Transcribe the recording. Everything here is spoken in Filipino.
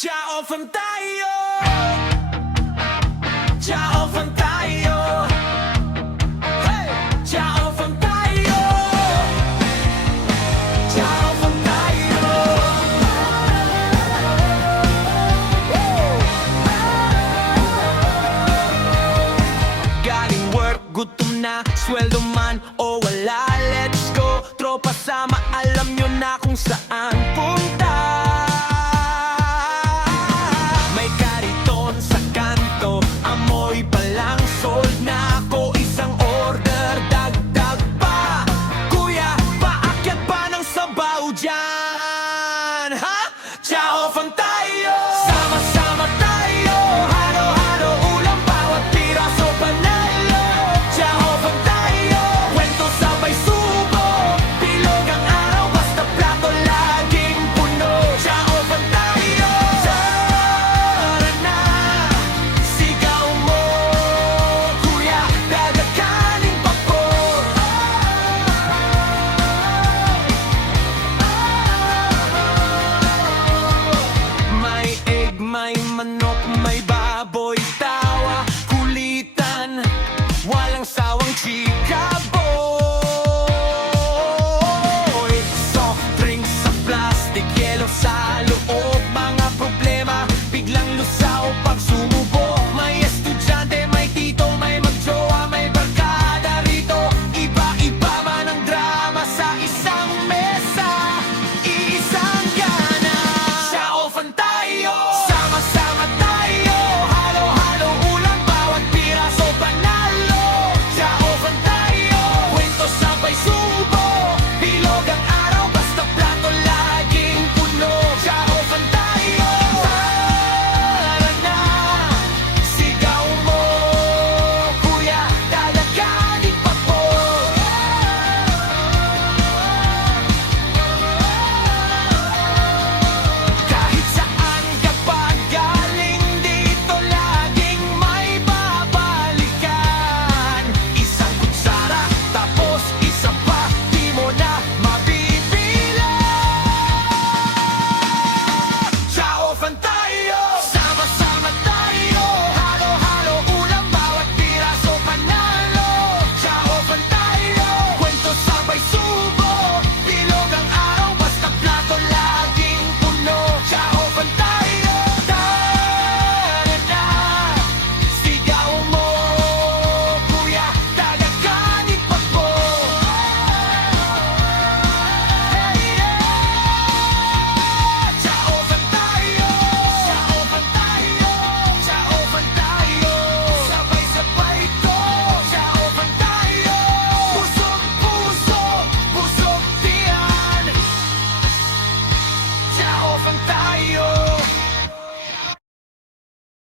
Ciao fan tayo. Ciao fan tayo. Hey! Ciao fan tayo. Ciao fan tayo. Galing work, gutom na, sweldo man o wala. Let's go, tropa sama, alam nyo na kung saan punta. May kariton sa kanto, amoy pa lang, sold na ako. Isang order, dagdag pa. Kuya, paakyat pa ng sabaw dyan, ha? Ciao, fanta.